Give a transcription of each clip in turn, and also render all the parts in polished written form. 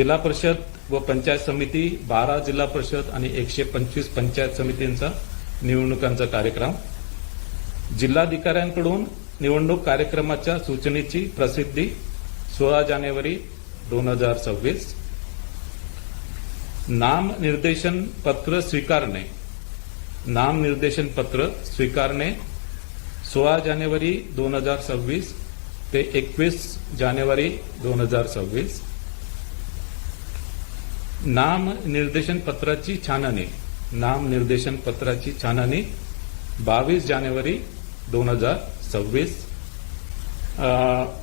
जिल्हा परिषद व पंचायत समिती 12 जिल्हा परिषद आणि 125 पंचायत समितींचा निवडणुकांचा कार्यक्रम। जिल्हाधिकाऱ्यांकडून निवडणूक कार्यक्रमाच्या सूचनेची प्रसिद्धी 16 जानेवारी 2026। नाम निर्देशन पत्र स्वीकारणे। नाम निर्देशन पत्र स्वीकारणे 16 जानेवारी 2026 ते 21 जानेवारी 2026। नाम निर्देशन पत्राची छाननी। नाम निर्देशन पत्राची छाननी 22 जानेवारी 2026।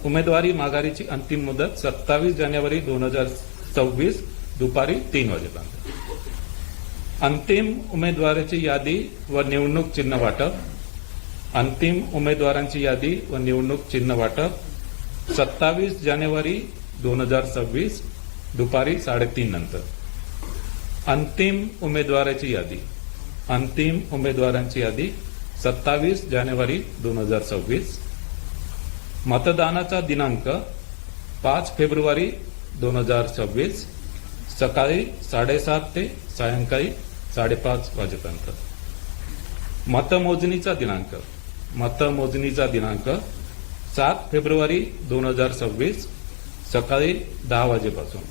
उमेदवारी माघारीची अंतिम मुदत 27 जानेवारी 2026 दुपारी 3 वाजेपर्यंत। अंतिम उमेदवाराची यादी व निवडणूक चिन्ह वाटप। अंतिम उमेदवारांची यादी व निवडणूक चिन्ह वाटप 27 जानेवारी 2026 दुपारी 3:30 नंतर। अंतिम उमेदवाराची यादी। अंतिम उमेदवारांची यादी 27 जानेवारी 2026। मतदानाचा दिनांक 5 फेब्रुवारी 2026 सकाळी 7:30 ते सायंकाळी 5:30 वाजेपर्यंत। मतमोजणीचा दिनांक। मतमोजणीचा दिनांक 7 फेब्रुवारी 2026 सकाळी 10 वाजेपासून।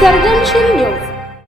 सर्जनशील न्यूज।